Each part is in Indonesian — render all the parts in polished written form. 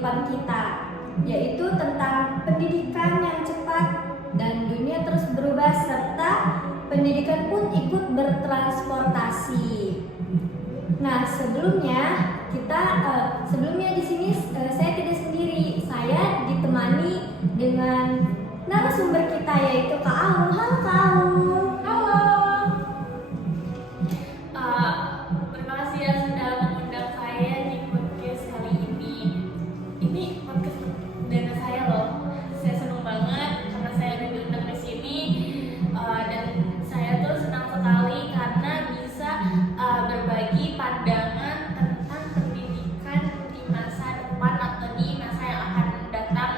kehidupan kita, yaitu tentang pendidikan yang cepat dan dunia terus berubah serta pendidikan pun ikut bertransportasi. Nah, sebelumnya di sini saya tidak sendiri. Saya ditemani dengan narasumber kita yaitu Kak Aul. Halo Kak Aul. Halo. Terima kasih ya sudah mengundang saya di podcast kali ini. Ini podcast perdana saya loh. Saya senang banget karena saya udah diundang di sini dan saya tuh senang sekali karena bisa berbagi pandangan tentang pendidikan di masa depan atau di masa yang akan datang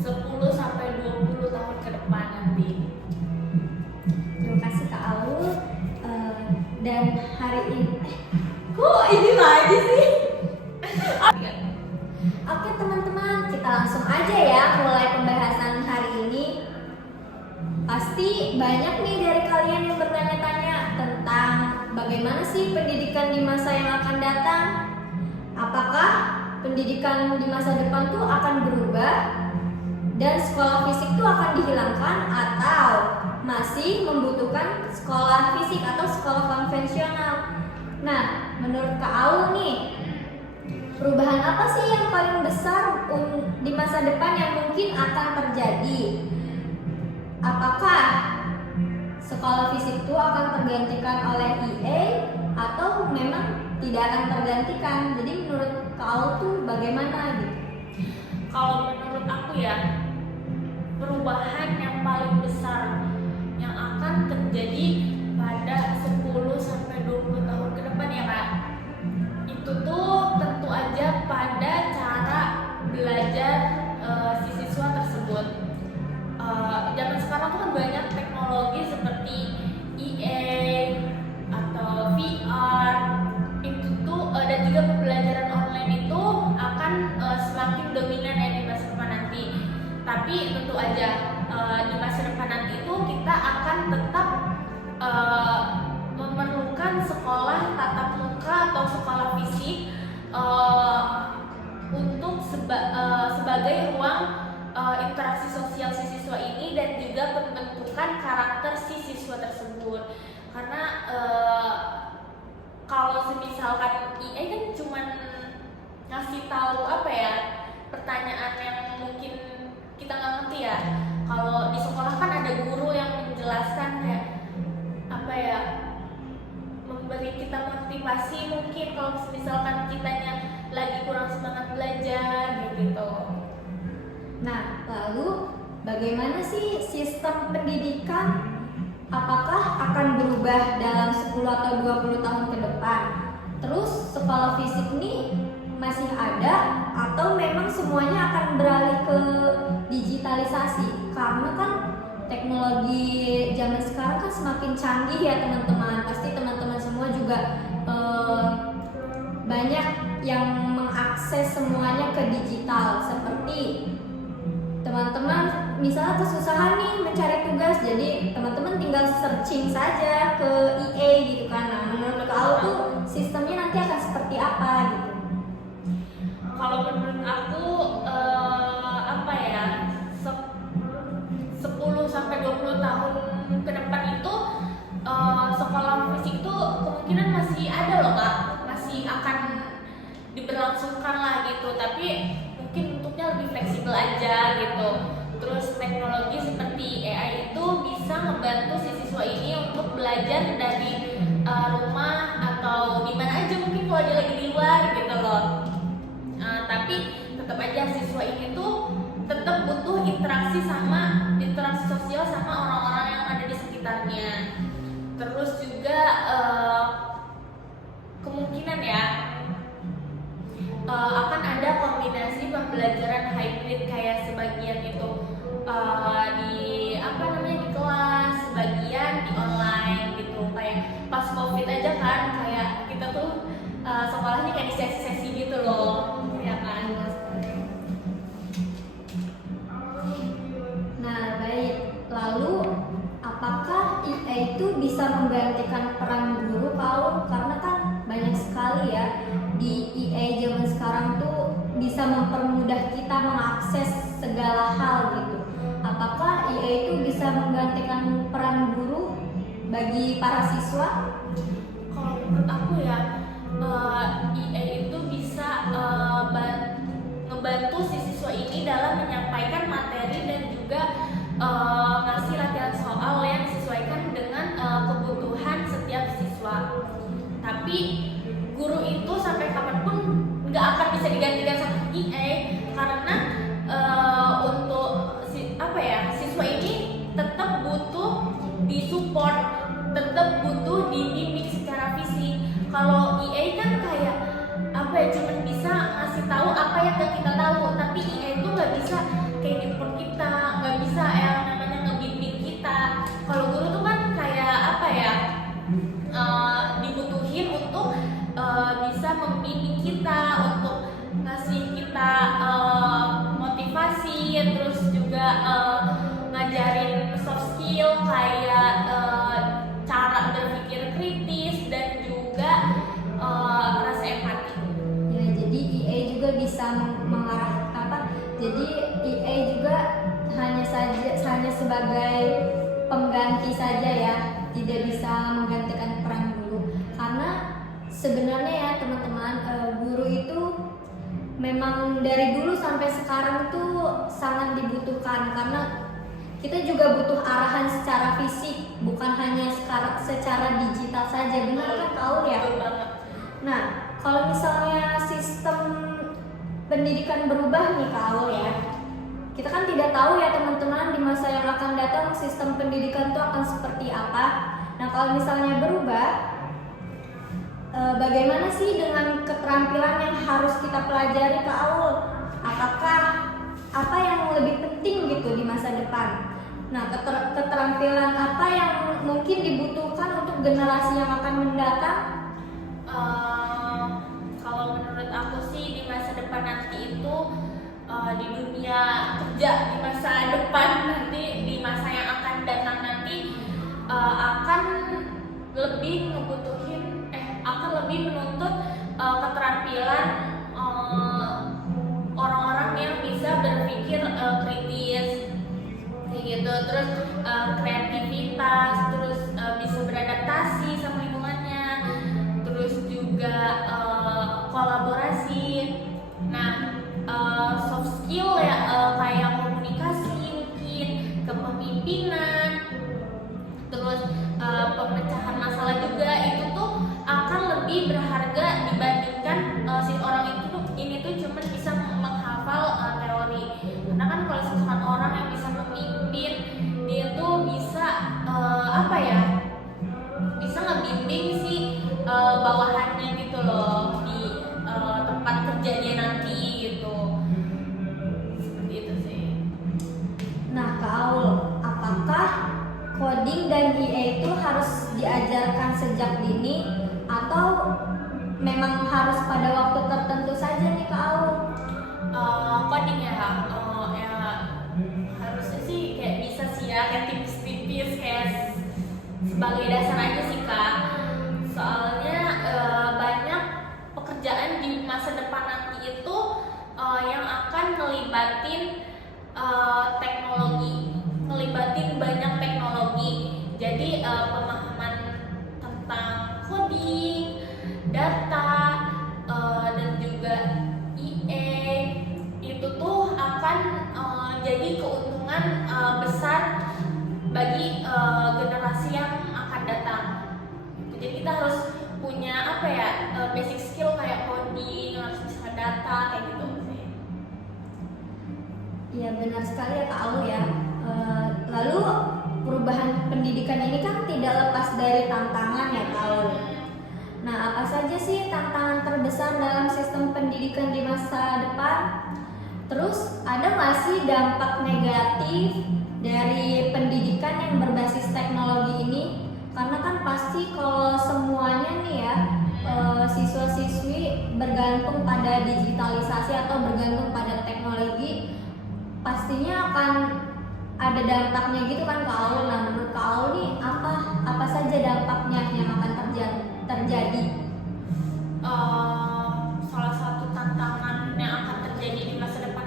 10 sampai 20 tahun ke depan nanti. Terima kasih Kak Aul. Dan hari ini kok ini lagi sih? Oke teman-teman, kita langsung aja ya mulai pembahasan hari ini. Pasti banyak nih dari kalian yang bertanya-tanya tentang bagaimana sih pendidikan di masa yang akan datang. Apakah pendidikan di masa depan tuh akan berubah dan sekolah fisik tuh akan dihilangkan atau masih membutuhkan sekolah fisik atau sekolah konvensional. Nah, menurut Kak Aul nih, perubahan apa sih yang paling besar di masa depan yang mungkin akan terjadi? Apakah sekolah fisik itu akan tergantikan oleh EA atau memang tidak akan tergantikan? Jadi menurut Kak Aul tuh bagaimana gitu? Kalau menurut aku ya, perubahan yang paling besar yang akan terjadi pada 10 sampai 20 tahun ke depan ya Kak, itu tuh tentu aja pada cara belajar si siswa tersebut. Zaman sekarang tuh kan banyak teknologi seperti EA atau VR itu tuh dan juga pembelajaran online itu akan semakin dominan ya di masa depan nanti. Tapi tentu aja di masa depan nanti itu kita akan tetap memerlukan sekolah tatap muka atau sekolah fisik untuk sebagai ruang interaksi sosial si siswa ini dan juga pembentukan karakter si siswa tersebut. Karena kalau misalkan EA kan cuman ngasih tahu apa ya, pertanyaan yang mungkin kita nggak ngerti ya. Kalau di sekolah kan ada guru yang menjelaskan kayak apa ya, memberi kita motivasi mungkin kalau misalkan kitanya lagi kurang semangat belajar gitu. Nah, lalu bagaimana sih sistem pendidikan? Apakah akan berubah dalam 10 atau 20 tahun ke depan? Terus sekolah fisik ini masih ada atau memang semuanya akan beralih ke digitalisasi? Karena kan teknologi zaman sekarang kan semakin canggih ya teman-teman. Pasti teman-teman semua juga banyak yang mengakses semuanya ke digital. Seperti teman-teman misalnya kesusahan nih mencari tugas, jadi teman-teman tinggal searching saja ke EA gitu kan. Nah, menurut Kak Aul tuh sistemnya nanti akan seperti apa gitu? Kalau menurut aku apa ya, 10 sampai 20 tahun ke depan itu sekolah fisik itu kemungkinan masih ada loh Kak, masih akan diberlangsungkan lah gitu, tapi mungkin bentuknya lebih fleksibel aja gitu. Terus teknologi seperti AI itu bisa ngebantu si siswa ini untuk belajar dari rumah atau di mana aja, mungkin kalau dia lagi di luar gitu loh. Tapi tetap aja siswa ini tuh tetap butuh interaksi sosial sama orang-orang yang ada di sekitarnya. Terus juga kemungkinan ya akan ada kombinasi pembelajaran hybrid, kayak sebagian itu di kelas, sebagian di online gitu. Kayak pas COVID aja kan, kayak kita tuh sekolahnya kayak di sesi-sesi gitu loh, ya kan. Nah, baik. Lalu apakah EA itu bisa menggantikan peran guru Kak Aul? Karena kan banyak sekali ya di EA zaman sekarang tuh bisa mempermudah kita mengakses segala hal gitu. Apakah IA itu bisa menggantikan peran guru bagi para siswa? Kalau menurut aku ya, IA itu bisa ngebantu si siswa ini dalam menyampaikan materi dan juga ngasih latihan soal yang disesuaikan dengan kebutuhan setiap siswa. Tapi guru itu sampai kapanpun nggak akan bisa digantikan sama IA, karena untuk siswa ini tetap butuh disupport, tetap butuh dibimbing secara fisik. Kalau EA kan kayak cuman bisa ngasih tahu apa yang gak kita tahu, tapi EA itu nggak bisa kayak support kita, nggak bisa yang namanya ngebimbing kita. Kalau guru tuh kan kayak dibutuhin untuk bisa membimbing kita, untuk ngasih kita motivasi, terus juga ngajarin soft skill kayak cara berpikir kritis dan juga rasa empati. Ya, jadi EA juga bisa mengarah Jadi EA juga hanya sebagai pengganti saja ya, tidak bisa menggantikan peran guru. Karena sebenarnya ya teman-teman, guru itu memang dari dulu sampai sekarang itu sangat dibutuhkan, karena kita juga butuh arahan secara fisik, bukan hanya secara digital saja. Benar kan Kak ya? Nah, kalau misalnya sistem pendidikan berubah nih Kak ya, kita kan tidak tahu ya teman-teman di masa yang akan datang sistem pendidikan itu akan seperti apa. Nah, kalau misalnya berubah, bagaimana sih dengan keterampilan yang harus kita pelajari Kak Aul? Apakah apa yang lebih penting gitu di masa depan? Nah, keterampilan apa yang mungkin dibutuhkan untuk generasi yang akan mendatang? Kalau menurut aku sih di masa depan nanti itu di dunia kerja di masa depan nanti, di masa yang akan datang nanti akan lebih akan lebih menuntut keterampilan orang-orang yang bisa berpikir kritis kayak gitu, terus kreativitas, terus bisa beradaptasi sama lingkungannya, terus juga kolaborasi. Nah, soft skill ya kayak komunikasi mungkin, kepemimpinan, terus pemecahan masalah juga, itu tuh akan lebih berharga dibandingkan si orang ini tuh cuma bisa menghafal teori. Karena kan kalau misalkan orang yang bisa memimpin, dia tuh bisa bisa ngebimbing si bawahannya gitu loh di tempat kerja dia nanti gitu. Seperti itu sih. Nah Kak Aul, apakah coding dan EA itu harus diajarkan sejak dini atau memang harus pada waktu tertentu saja nih Kak Aul? Coding ya, harusnya sih kayak bisa sih ya, kayak tipis-tipis kayak sebagai dasar aja sih Kak. Soalnya banyak pekerjaan di masa depan nanti itu yang akan ngelibatin banyak teknologi. Jadi pemahaman tentang coding, data, dan juga EA itu tuh akan jadi keuntungan besar bagi generasi yang akan datang. Jadi kita harus punya basic skill kayak coding, harus bisa data kayak gitu sih. Iya benar sekali ya Kak Aul ya. Lalu perubahan pendidikan ini kan tidak lepas dari tantangan ya Kak Aul. Nah, apa saja sih tantangan terbesar dalam sistem pendidikan di masa depan? Terus ada nggak sih dampak negatif dari pendidikan yang berbasis teknologi ini? Karena kan pasti kalau semuanya nih ya, siswa-siswi bergantung pada digitalisasi atau bergantung pada teknologi, pastinya akan ada dampaknya gitu kan Kak Aul. Nah, menurut Kak Aul nih apa saja dampaknya yang akan terjadi? Salah satu tantangan yang akan terjadi di masa depan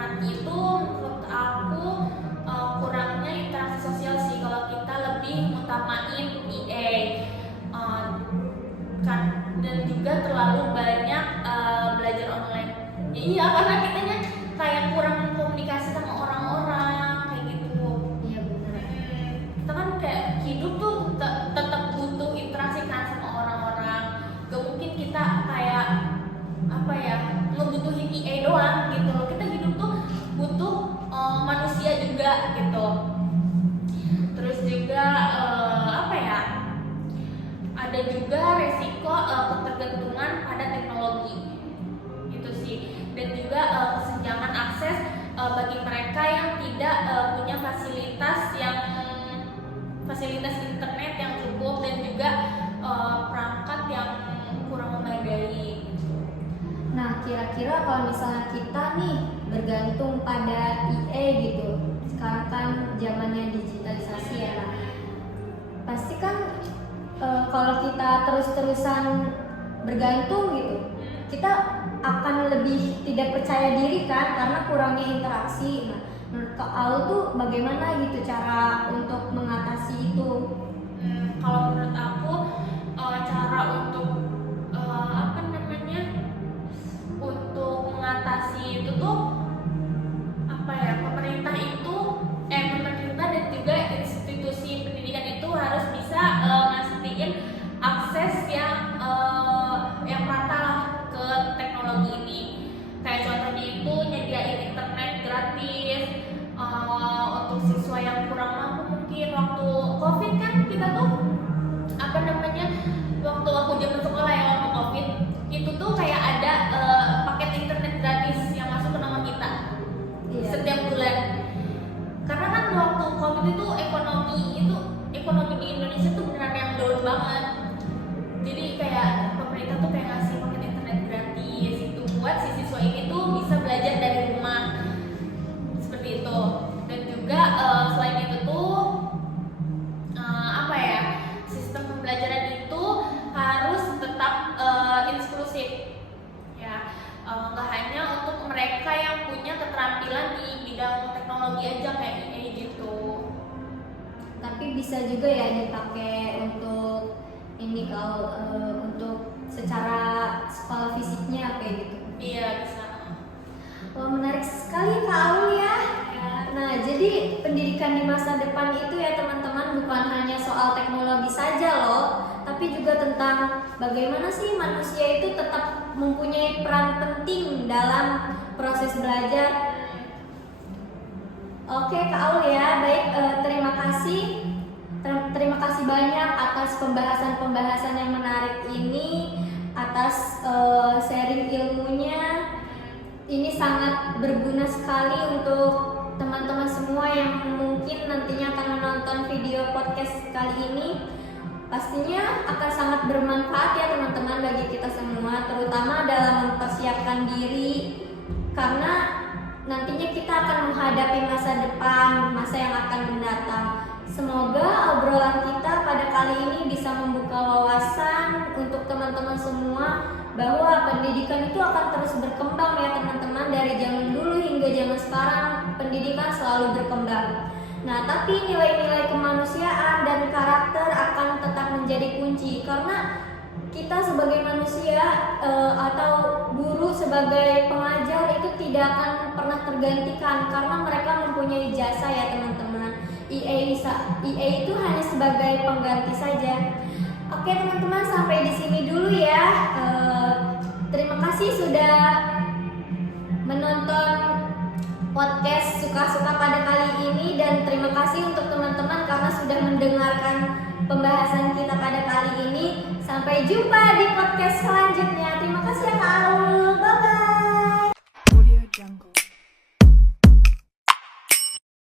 kira-kira kalau misalnya kita nih bergantung pada EA gitu, sekarang kan zamannya digitalisasi ya, nah, pasti kan kalau kita terus-terusan bergantung gitu, kita akan lebih tidak percaya diri kan karena kurangnya interaksi. Nah, menurut Kak Aul tuh bagaimana gitu cara untuk mengatasi itu? Kalau menurut aku cara untuk untuk mengatasi itu tuh pemerintah dan juga institusi pendidikan itu harus bisa ngastiin akses yang rata lah ke teknologi ini. Kayak contohnya itu nyediain internet gratis untuk siswa yang kurang mampu. Mungkin waktu COVID kan kita tuh waktu aku zaman sekolah ya, waktu COVID itu tuh kayak ada paket internet gratis yang masuk ke nama kita setiap bulan. Karena kan waktu COVID itu ekonomi di Indonesia tuh beneran yang down banget. Jadi kayak pemerintah tuh kayak ngasih paket internet gratis itu buat si siswa ini tuh bisa belajar dari rumah seperti itu. Dan juga selain itu tuh sistem pembelajaran itu harus tetap inklusif ya, nggak hanya untuk mereka yang punya keterampilan di bidang teknologi aja kayak ini gitu. Tapi bisa juga ya dipakai untuk ini kalau untuk secara sekolah fisiknya kayak gitu. Iya bisa. Wah, menarik sekali Kak Aul ya. Nah, jadi pendidikan di masa depan itu ya teman-teman bukan hanya soal teknologi saja loh, tapi juga tentang bagaimana sih manusia itu tetap mempunyai peran penting dalam proses belajar. Oke Kak Aul ya, baik, terima kasih. Terima kasih banyak atas pembahasan-pembahasan yang menarik ini, atas sharing ilmunya. Ini sangat berguna sekali untuk teman-teman semua yang mungkin nantinya akan menonton video podcast kali ini. Pastinya akan sangat bermanfaat ya teman-teman bagi kita semua, terutama dalam mempersiapkan diri karena nantinya kita akan menghadapi masa depan, masa yang akan mendatang. Semoga obrolan kita pada kali ini bisa membuka wawasan untuk teman-teman semua bahwa pendidikan itu akan terus berkembang ya teman-teman, dari zaman dulu hingga zaman sekarang pendidikan selalu berkembang. Nah, tapi nilai-nilai kemanusiaan dan karakter akan tetap menjadi kunci karena kita sebagai manusia atau guru sebagai pengajar itu tidak akan pernah tergantikan karena mereka mempunyai jasa ya teman-teman. EA itu hanya sebagai pengganti saja. Oke teman-teman, sampai di sini dulu ya. Terima kasih sudah menonton podcast Suka-Suka pada kali ini, dan terima kasih untuk teman-teman karena sudah mendengarkan pembahasan kita pada kali ini. Sampai jumpa di podcast selanjutnya. Terima kasih ya Kak Aul.